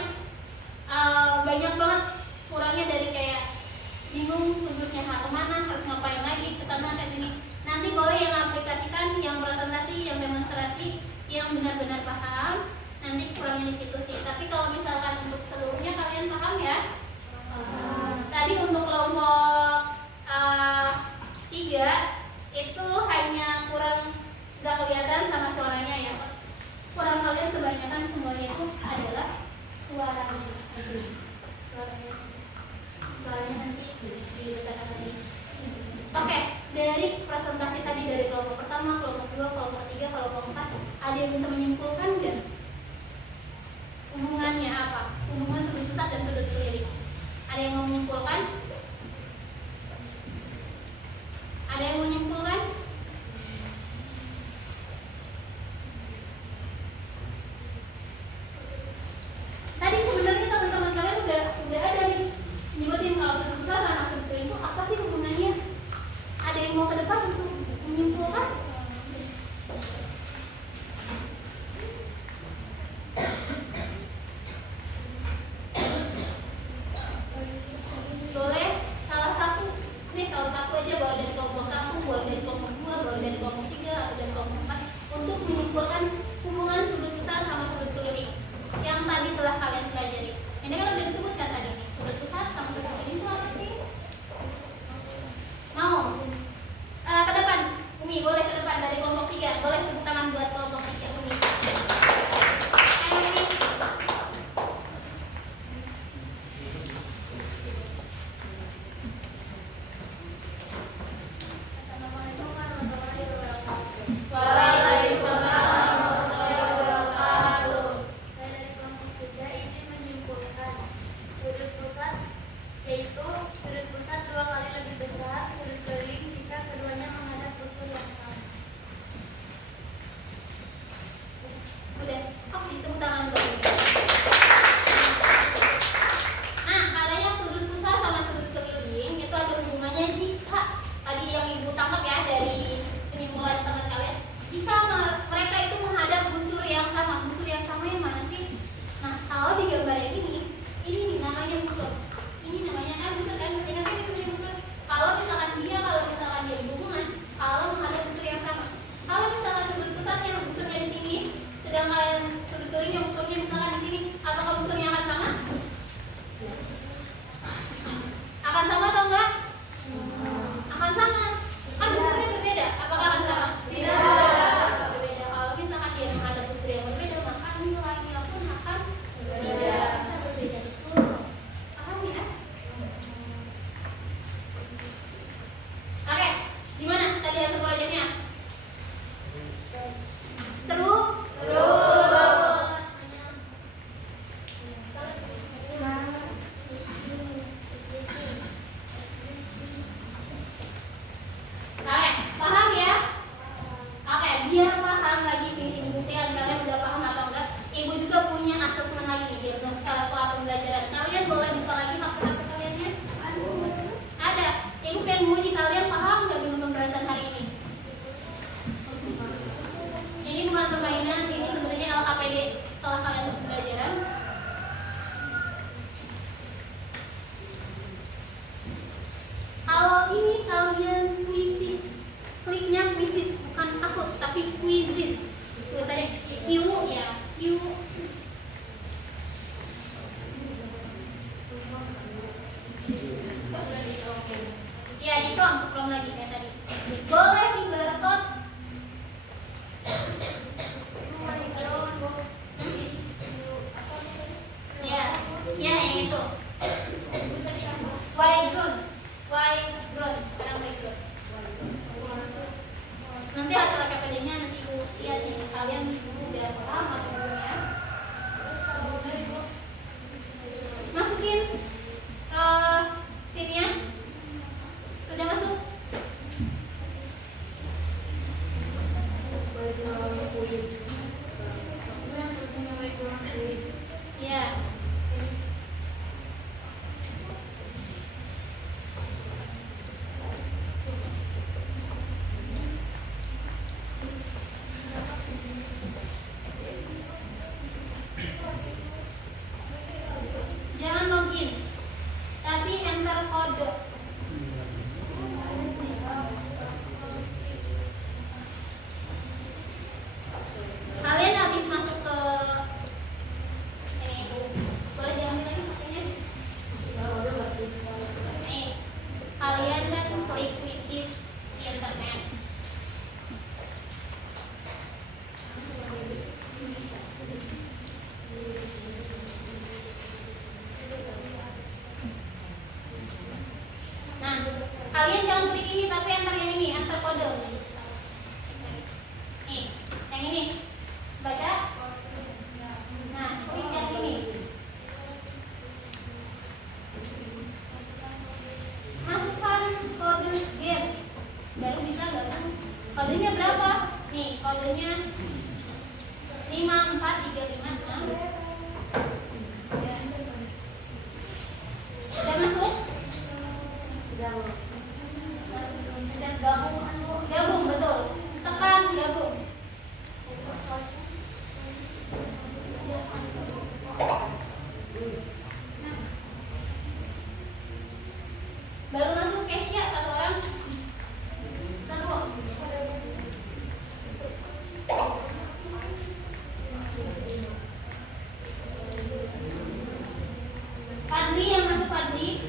banyak banget, kurangnya dari kayak bingung sudutnya kemana, harus ngapain lagi, kesana ke sini. Nanti boleh yang aplikasikan, yang presentasi, yang demonstrasi, yang benar-benar paham. Nanti kurangnya di situ sih. Tapi kalau misalkan untuk seluruhnya kalian paham ya. Tadi untuk kelompok 3 itu hanya kurang nggak kelihatan sama suaranya ya. Kurang kalian kebanyakan semuanya itu adalah suaranya. Suaranya nanti dibesarkan lagi. Oke, dari presentasi tadi dari kelompok pertama, kelompok 2, kelompok 3, kelompok 4, ada yang bisa menyimpulkan nggak? Hubungannya apa? Hubungan sudut pusat dan sudut keliling. Ada yang mau menyimpulkan? Ada yang mau menyimpulkan? Tadi sebenarnya teman-teman kalian udah ada nih nyebutin kalau sudut pusat sama sudut keliling itu apa sih hubungannya? Ada yang mau ke depan untuk menyimpulkan? Boleh salah satu aja, boleh dari kelompok 1, boleh dari kelompok 2, boleh dari kelompok 3 atau dari kelompok 4 untuk menyimpulkan hubungan sudut pusat sama sudut keliling yang tadi telah kalian pelajari. Ini kan udah disebutkan tadi, sudut pusat sama sudut keliling itu apa sih? Mau? Ke depan, Umi boleh ke depan dari kelompok 3, boleh tepuk tangan buat kelompok 3 Umi. Ayo Umi. Assalamualaikum warahmatullahi wabarakatuh. Waalaikumsalam warahmatullahi wabarakatuh. Saya dari kelompok 3 izin menyimpulkan nongkrong lagi kayak tadi. Boleh dibertot. Ya, ya yang itu. Playground, playground, sekarang playground. Nanti hasil KPD-nya nanti ibu lihat nih, kalian udah paham atau belum ya? Masukin ke sini ya. Sudah masuk? Ya. Jangan login, tapi enter kode. Kalian habis masuk ke ini, boleh diambil lagi pakainya? Nih, kalian kan klik visit di internet. Nah, kalian jangan klik ini tapi enter yang ini, enter kode. Nih, yang ini. Baca. Nah, klik yang ini. Masukkan kode game. Baru bisa gabung. Kodenya berapa? Nih, kodenya 54356. Udah masuk? Gabung, betul. Tekan gabung. Baru masuk Kesya satu orang. Fadli yang masuk Fadli.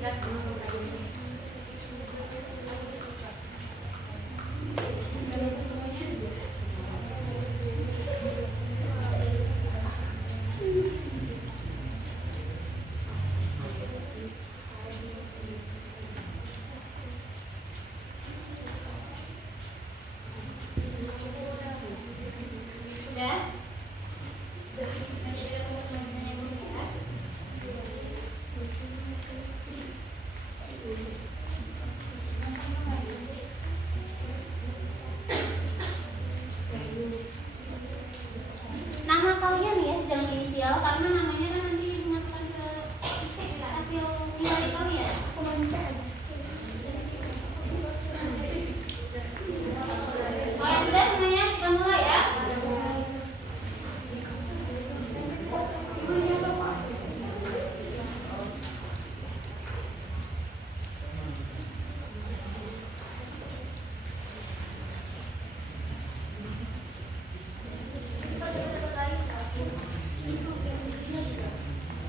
tidak menentukan. Sudah? Nanti kita tunggu teman-teman dulu ya. Nama kalian ya jangan inisial karena namanya kan nanti dimasukkan ke hasil nilai kalian. Aku baca aja. Oh ya sudah semuanya kita mulai ya.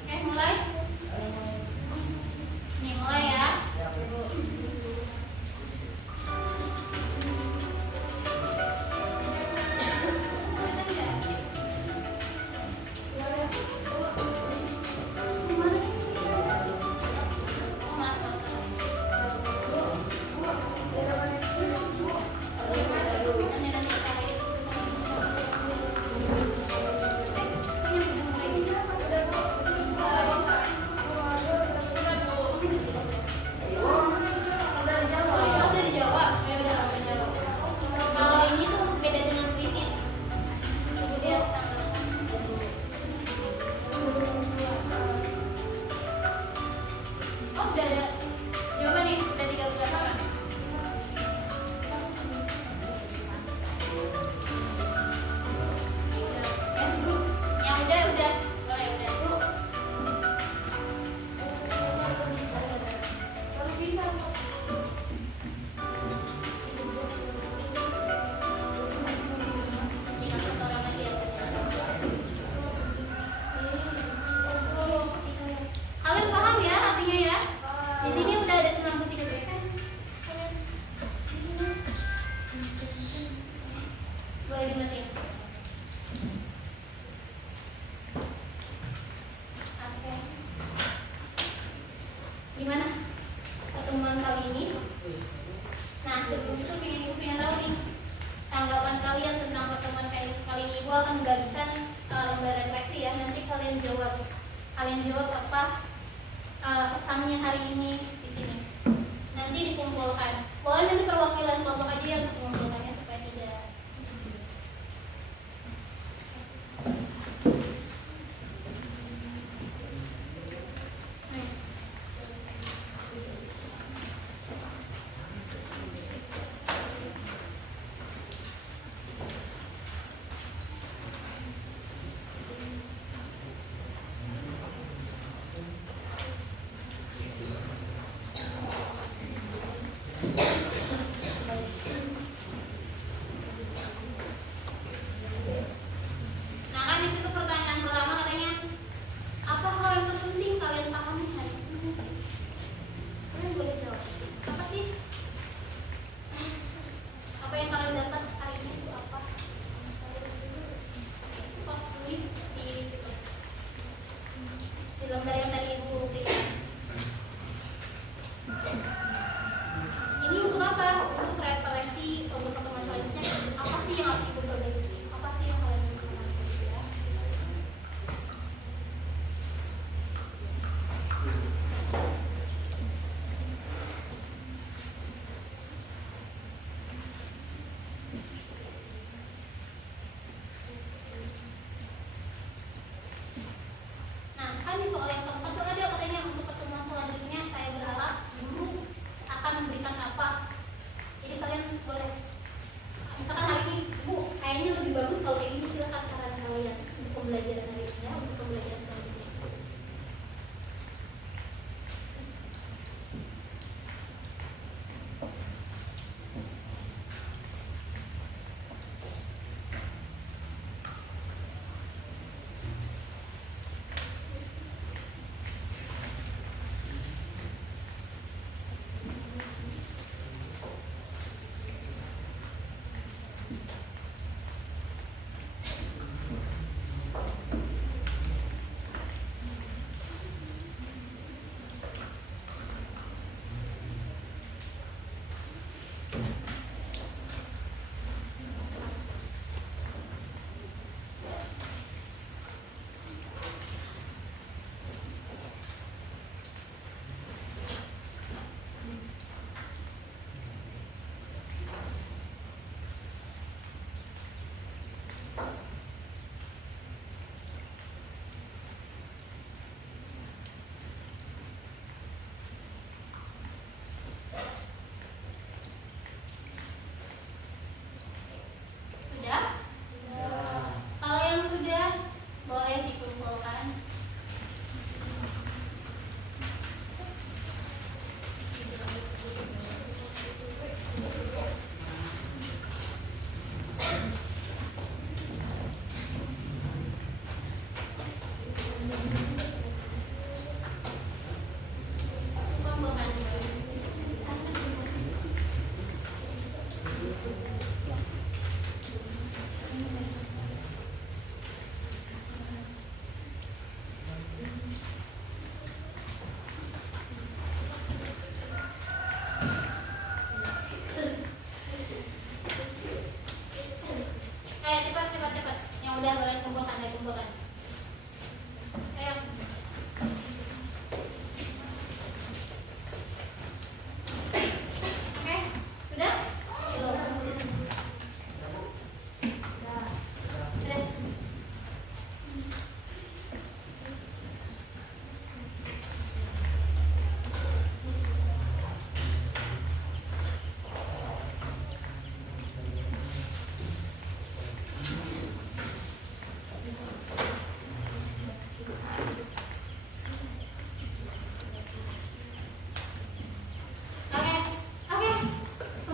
Oke mulai. Nih mulai ya. Udah dijawab. Kalau ini tuh beda dengan puisi. Kemudian oh udah ada jawaban nih, udah 13 orang. Ya, yang udah. Oh ya udah. Ini satu orang lagi ya. Kalian paham ya artinya ya? Di sini udah ada 93%. Boleh dimatiin. Oke. Gimana pertemuan kali ini? Nah sebelum itu pengen tahu nih tanggapan kalian tentang pertemuan kali ini. Ibu akan membagikan lembar refleksi ya. Nanti kalian jawab apa pesannya hari ini di sini. Nanti dikumpulkan. Boleh nanti perwakilan kelompok aja yang mengumpulkannya supaya tidak.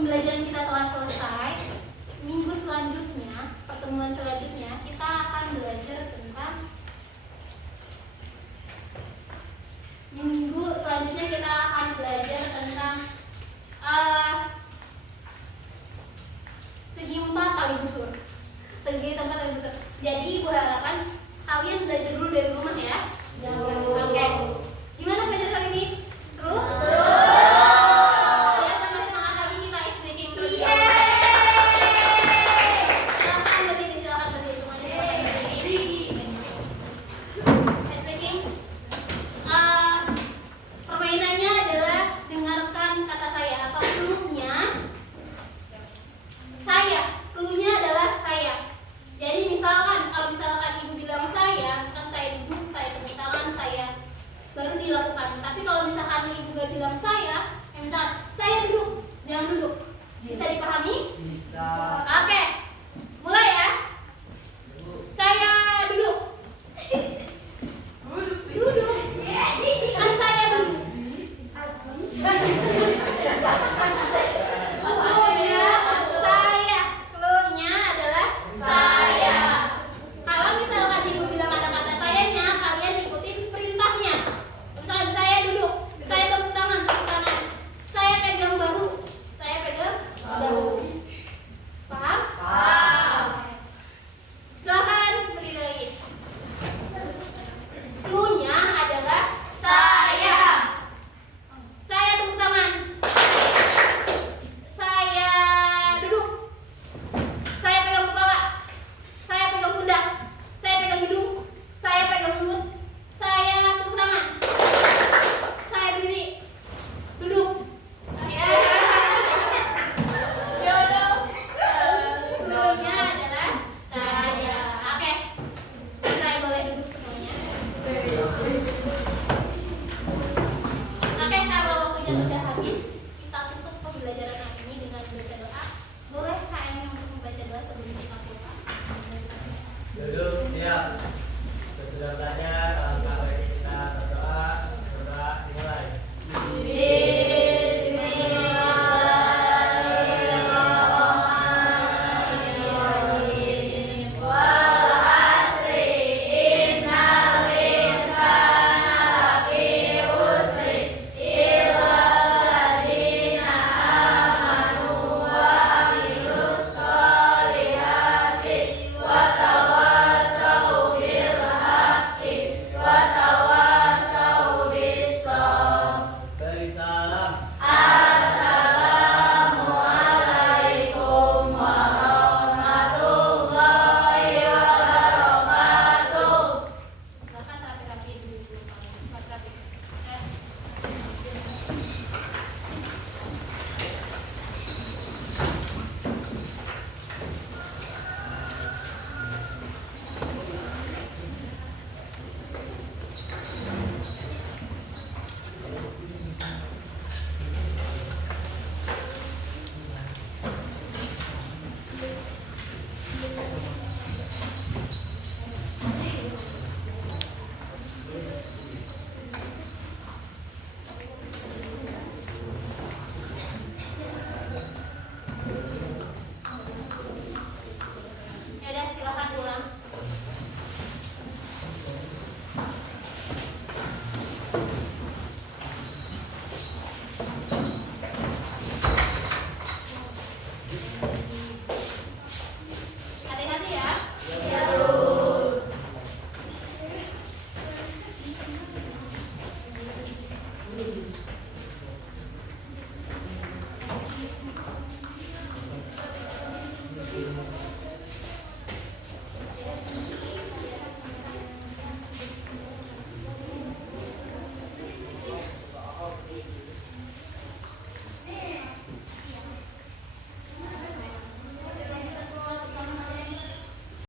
pembelajaran kita telah selesai, minggu selanjutnya, pertemuan selanjutnya kita akan belajar tentang segi 4 kali busur. Segi tempat kali busur. Jadi ibu harapkan kalian belajar dulu dari rumah ya. Oke. Gimana belajar kali ini? Seru? Kelihatan masih semangat lagi kita ice breaking terus. Silakan berdiri semuanya. Ice breaking. Permainannya adalah dengarkan kata saya atau clue-nya. Clue-nya adalah saya. Jadi misalkan kalau misalkan ibu bilang saya, misalkan saya duduk, saya tepuk tangan, saya baru dilakukan. Tapi kalau misalkan ibu gak bilang saya, misalkan saya duduk, jangan duduk. Bisa dipahami? Bisa. Oke, mulai ya. Saya duduk. Duduk. Kan saya duduk. Saya. Clue-nya adalah saya. Kalau misalkan ibu bilang ada kata sayanya, kalian ikutin perintahnya. Misalkan saya duduk, saya tepuk tangan. Saya pegang bahu. Paham? Paham. Silakan berdiri lagi. Clue-nya adalah saya. Saya tepuk tangan. Saya duduk. Saya pegang kepala. Saya pegang pundak. Saya pegang hidung. Saya pegang mulut. Saya tepuk tangan. Saya berdiri. Duduk. Clue-nya adalah saya. Oke. Saya boleh duduk semuanya. Oke, kalau waktunya sudah habis,